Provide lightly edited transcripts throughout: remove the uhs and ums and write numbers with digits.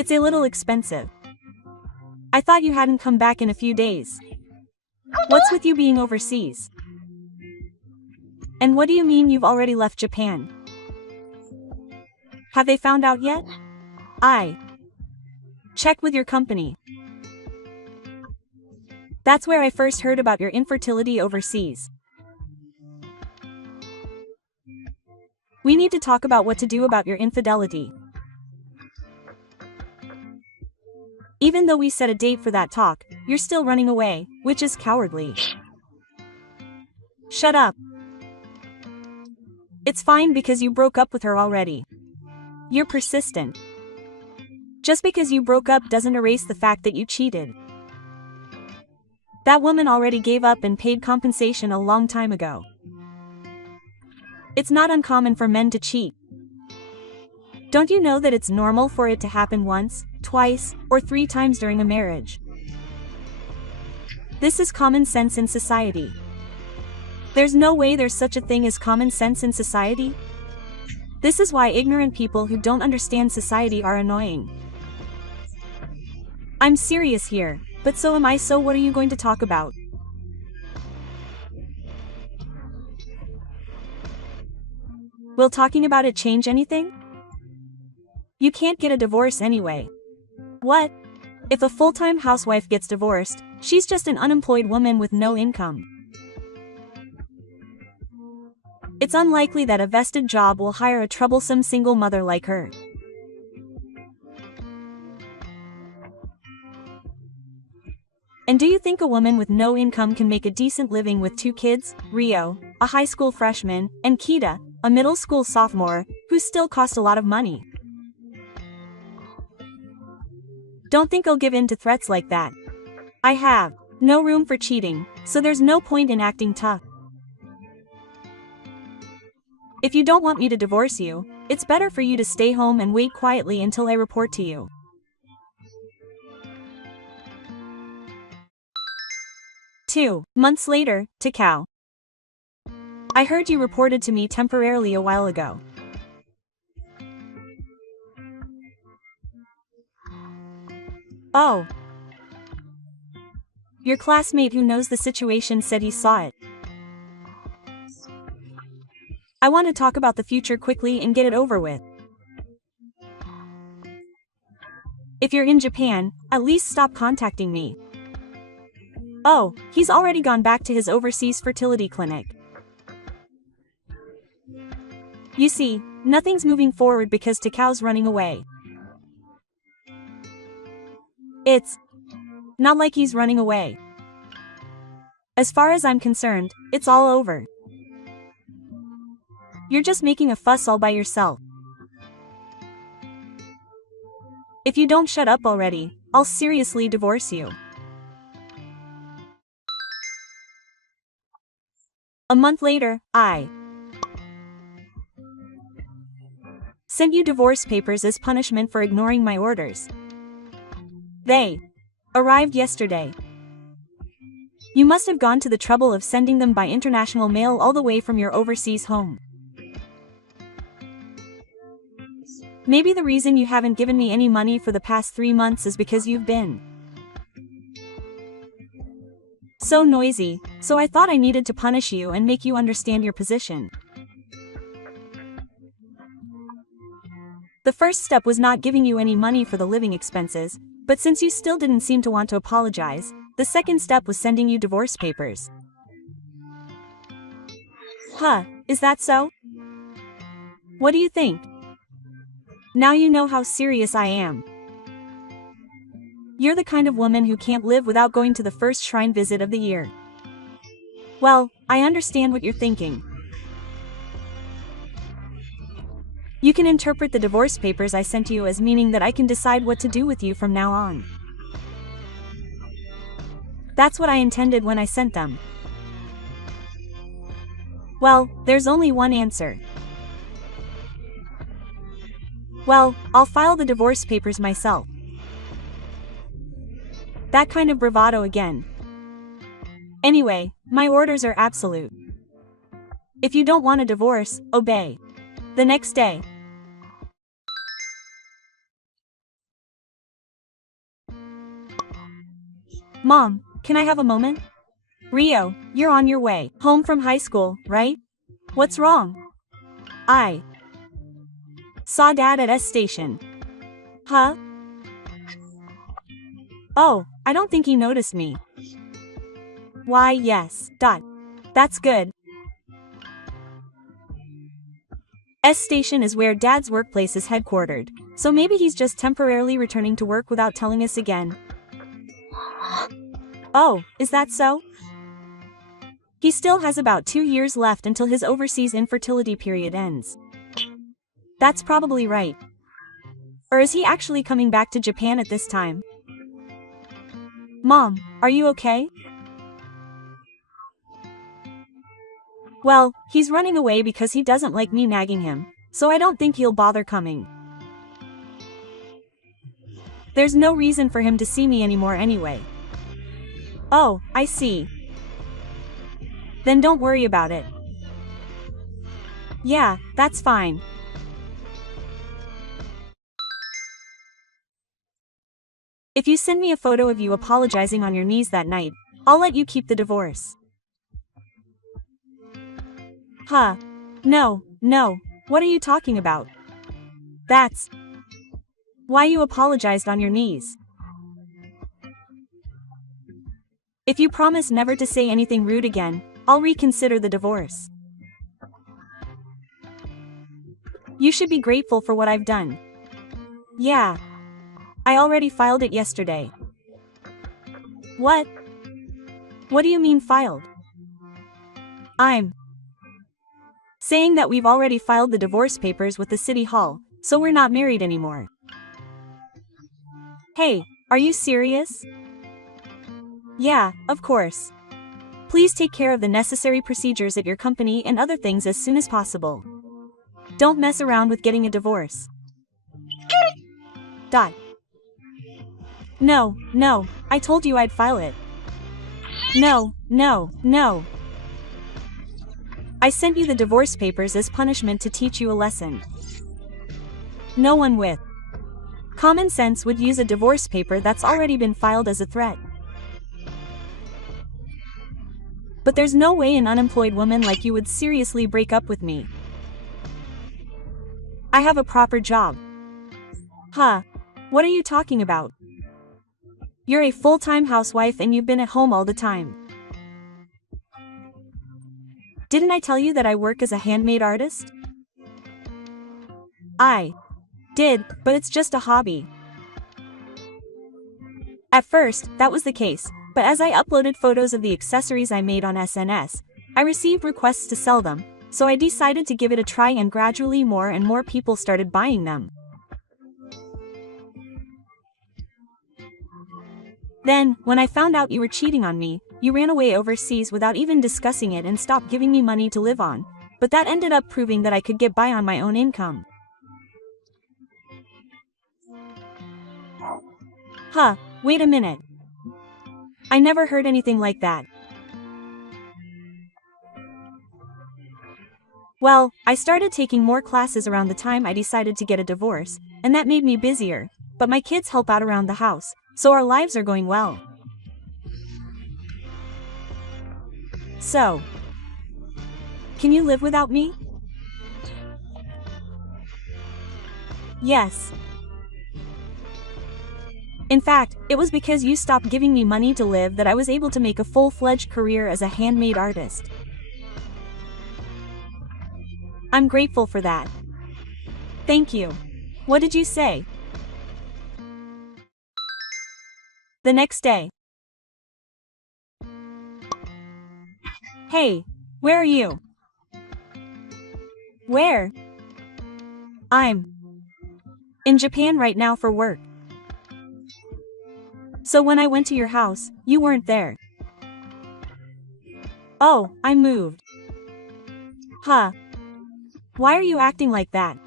It's a little expensive. I thought you hadn't come back in a few days. What's with you being overseas? And what do you mean you've already left Japan? Have they found out yet? Check with your company. That's where I first heard about your infertility overseas. We need to talk about what to do about your infidelity. Even though we set a date for that talk, you're still running away, which is cowardly. Shut up. It's fine because you broke up with her already. You're persistent. Just because you broke up doesn't erase the fact that you cheated. That woman already gave up and paid compensation a long time ago. It's not uncommon for men to cheat. Don't you know that it's normal for it to happen once, twice, or 3 times during a marriage? This is common sense in society. There's no way there's such a thing as common sense in society. This is why ignorant people who don't understand society are annoying. I'm serious here, but so am I, so what are you going to talk about? Will talking about it change anything? You can't get a divorce anyway. What? If a full-time housewife gets divorced, she's just an unemployed woman with no income. It's unlikely that a vested job will hire a troublesome single mother like her. And do you think a woman with no income can make a decent living with 2 kids, Rio, a high school freshman, and Kita, a middle school sophomore, who still cost a lot of money? Don't think I'll give in to threats like that. I have no room for cheating, so there's no point in acting tough. If you don't want me to divorce you, it's better for you to stay home and wait quietly until I report to you. 2 months later, to Cal. I heard you reported to me temporarily a while ago. Oh. Your classmate who knows the situation said he saw it. I want to talk about the future quickly and get it over with. If you're in Japan, at least stop contacting me. Oh, he's already gone back to his overseas fertility clinic. You see, nothing's moving forward because Takau's running away. It's not like he's running away. As far as I'm concerned, it's all over. You're just making a fuss all by yourself. If you don't shut up already, I'll seriously divorce you. A month later, I sent you divorce papers as punishment for ignoring my orders. They arrived yesterday. You must have gone to the trouble of sending them by international mail all the way from your overseas home. Maybe the reason you haven't given me any money for the past 3 months is because you've been so noisy, so I thought I needed to punish you and make you understand your position. The first step was not giving you any money for the living expenses, but since you still didn't seem to want to apologize, the second step was sending you divorce papers. Huh, is that so? What do you think? Now you know how serious I am. You're the kind of woman who can't live without going to the first shrine visit of the year. Well, I understand what you're thinking. You can interpret the divorce papers I sent you as meaning that I can decide what to do with you from now on. That's what I intended when I sent them. Well, there's only one answer. Well, I'll file the divorce papers myself. That kind of bravado again. Anyway, my orders are absolute. If you don't want a divorce, obey. The next day, Mom, can I have a moment? Rio, you're on your way home from high school, right? What's wrong? I saw Dad at S station. Huh? Oh, I don't think he noticed me. Why, yes. That's good. S station is where Dad's workplace is headquartered, so maybe he's just temporarily returning to work without telling us again. Oh, is that so? He still has about 2 years left until his overseas infertility period ends. That's probably right. Or is he actually coming back to Japan at this time? Mom, are you okay? Well, he's running away because he doesn't like me nagging him, so I don't think he'll bother coming. There's no reason for him to see me anymore anyway. Oh, I see. Then don't worry about it. Yeah, that's fine. If you send me a photo of you apologizing on your knees that night, I'll let you keep the divorce. Huh. No, what are you talking about? That's why you apologized on your knees. If you promise never to say anything rude again, I'll reconsider the divorce. You should be grateful for what I've done. Yeah. I already filed it yesterday. What? What do you mean filed? I'm saying that we've already filed the divorce papers with the city hall, so we're not married anymore. Hey, are you serious? Yeah, of course. Please take care of the necessary procedures at your company and other things as soon as possible. Don't mess around with getting a divorce. No, I told you I'd file it. No. I sent you the divorce papers as punishment to teach you a lesson. No one with common sense would use a divorce paper that's already been filed as a threat. But there's no way an unemployed woman like you would seriously break up with me. I have a proper job. Huh? What are you talking about? You're a full-time housewife and you've been at home all the time. Didn't I tell you that I work as a handmade artist? I did, but it's just a hobby. At first, that was the case, but as I uploaded photos of the accessories I made on SNS, I received requests to sell them, so I decided to give it a try and gradually more and more people started buying them. Then, when I found out you were cheating on me, you ran away overseas without even discussing it and stopped giving me money to live on, but that ended up proving that I could get by on my own income. Huh, wait a minute. I never heard anything like that. Well, I started taking more classes around the time I decided to get a divorce, and that made me busier, but my kids help out around the house, so our lives are going well. So, can you live without me? Yes. In fact, it was because you stopped giving me money to live that I was able to make a full-fledged career as a handmade artist. I'm grateful for that. Thank you. What did you say? The next day. Hey, where are you? Where? I'm in Japan right now for work. So when I went to your house, you weren't there. Oh, I moved. Huh. Why are you acting like that?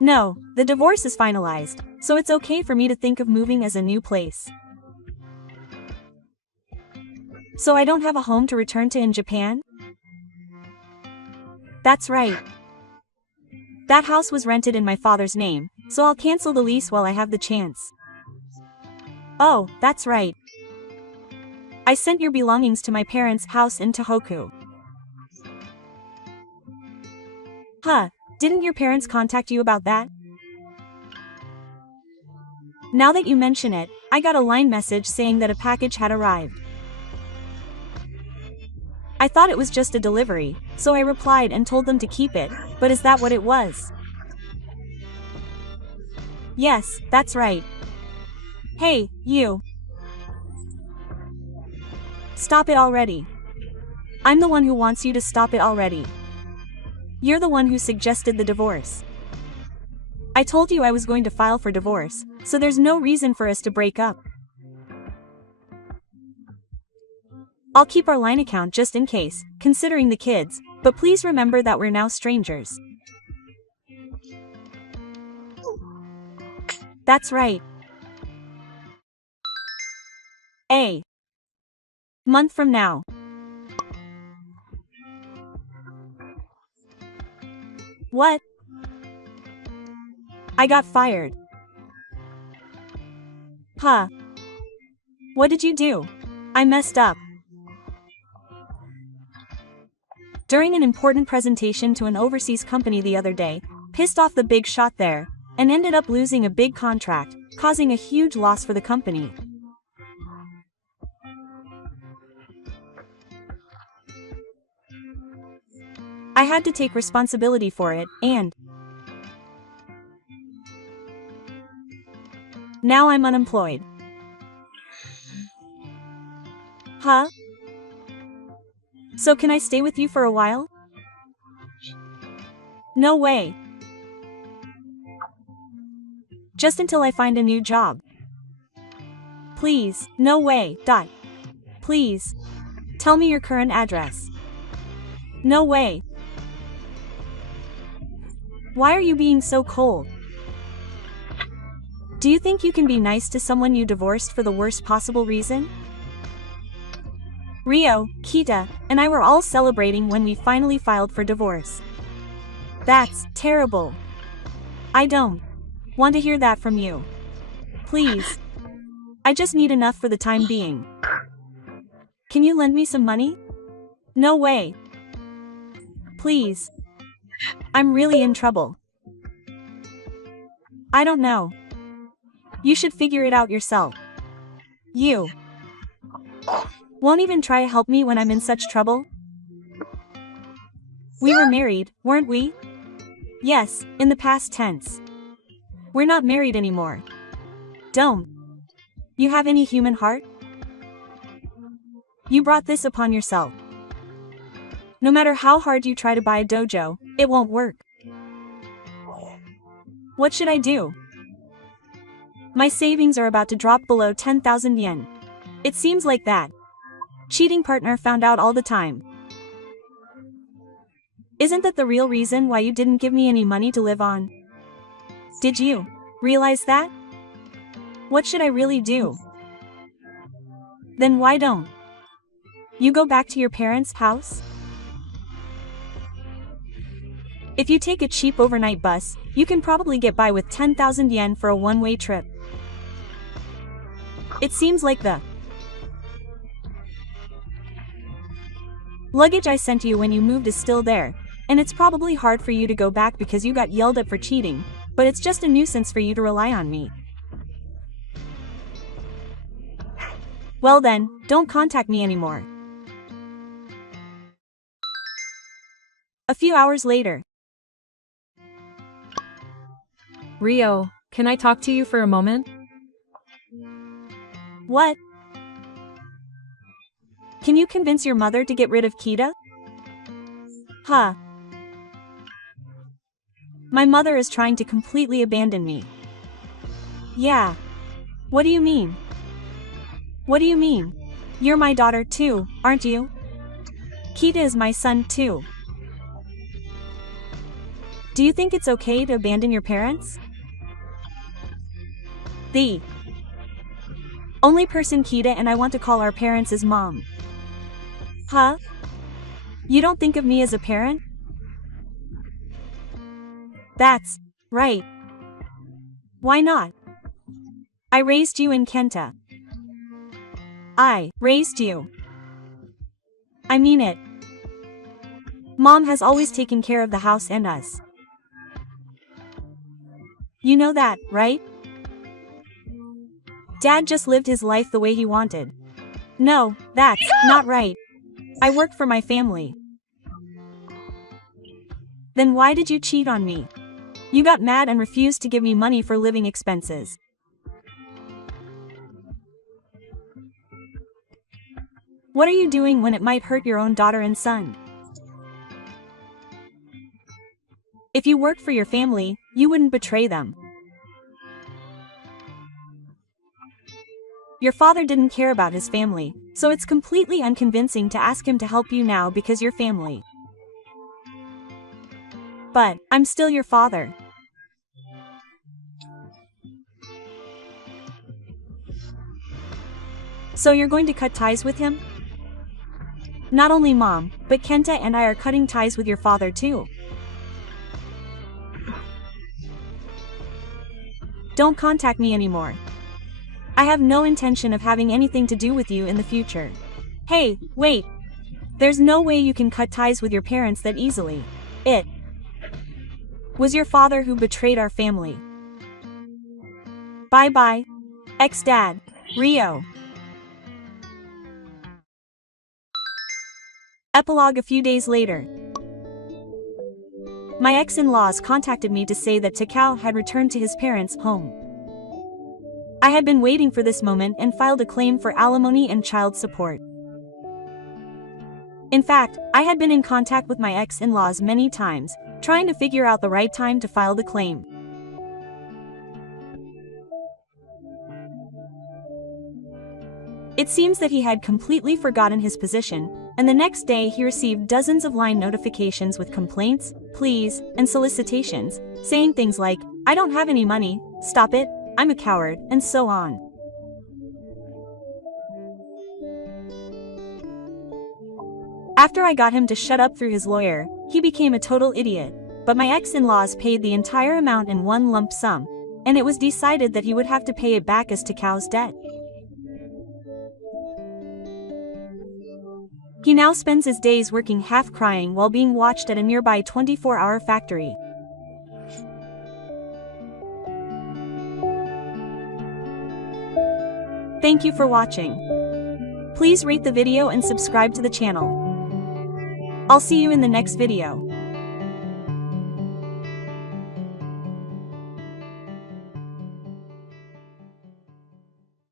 No, the divorce is finalized, so it's okay for me to think of moving as a new place. So I don't have a home to return to in Japan? That's right. That house was rented in my father's name, so I'll cancel the lease while I have the chance. Oh, that's right. I sent your belongings to my parents' house in Tohoku. Huh, didn't your parents contact you about that? Now that you mention it, I got a line message saying that a package had arrived. I thought it was just a delivery, so I replied and told them to keep it, but is that what it was? Yes, that's right. Hey, you. Stop it already. I'm the one who wants you to stop it already. You're the one who suggested the divorce. I told you I was going to file for divorce, so there's no reason for us to break up. I'll keep our line account just in case, considering the kids, but please remember that we're now strangers. That's right. A month from now. What? I got fired. Huh. What did you do? I messed up. During an important presentation to an overseas company the other day, pissed off the big shot there, and ended up losing a big contract, causing a huge loss for the company. I had to take responsibility for it, and now I'm unemployed. Huh? So can I stay with you for a while? No way. Just until I find a new job. Please, no way. Please. Tell me your current address. No way. Why are you being so cold? Do you think you can be nice to someone you divorced for the worst possible reason? Rio, Kita, and I were all celebrating when we finally filed for divorce. That's terrible. I don't want to hear that from you. Please. I just need enough for the time being. Can you lend me some money? No way. Please. I'm really in trouble. I don't know. You should figure it out yourself. You won't even try to help me when I'm in such trouble? We were married, weren't we? Yes, in the past tense. We're not married anymore. Don't you have any human heart? You brought this upon yourself. No matter how hard you try to buy a dojo, it won't work. What should I do? My savings are about to drop below 10,000 yen. It seems like that cheating partner found out all the time. Isn't that the real reason why you didn't give me any money to live on? Did you realize that? What should I really do? Then why don't you go back to your parents' house? If you take a cheap overnight bus, you can probably get by with 10,000 yen for a one-way trip. It seems like the luggage I sent you when you moved is still there, and it's probably hard for you to go back because you got yelled at for cheating, but it's just a nuisance for you to rely on me. Well then, don't contact me anymore. A few hours later. Rio, can I talk to you for a moment? What? Can you convince your mother to get rid of Kita? Huh. My mother is trying to completely abandon me. Yeah. What do you mean? What do you mean? You're my daughter too, aren't you? Kita is my son too. Do you think it's okay to abandon your parents? The only person Kita and I want to call our parents is Mom. Huh? You don't think of me as a parent? That's right. Why not? I raised you and Kenta. I raised you. I mean it. Mom has always taken care of the house and us. You know that, right? Dad just lived his life the way he wanted. No, that's not right. I work for my family. Then why did you cheat on me? You got mad and refused to give me money for living expenses. What are you doing when it might hurt your own daughter and son? If you work for your family, you wouldn't betray them. Your father didn't care about his family, so it's completely unconvincing to ask him to help you now because you're family. But, I'm still your father. So you're going to cut ties with him? Not only Mom, but Kenta and I are cutting ties with your father too. Don't contact me anymore. I have no intention of having anything to do with you in the future. Hey, wait! There's no way you can cut ties with your parents that easily. It was your father who betrayed our family. Bye-bye. Ex-dad, Rio. Epilogue. A few days later. My ex-in-laws contacted me to say that Takao had returned to his parents' home. I had been waiting for this moment and filed a claim for alimony and child support. In fact, I had been in contact with my ex-in-laws many times, trying to figure out the right time to file the claim. It seems that he had completely forgotten his position, and the next day he received dozens of line notifications with complaints, pleas, and solicitations, saying things like, "I don't have any money, stop it, I'm a coward," and so on. After I got him to shut up through his lawyer, he became a total idiot, but my ex-in-laws paid the entire amount in one lump sum, and it was decided that he would have to pay it back as Takao's debt. He now spends his days working half crying while being watched at a nearby 24-hour factory. Thank you for watching. Please rate the video and subscribe to the channel. I'll see you in the next video.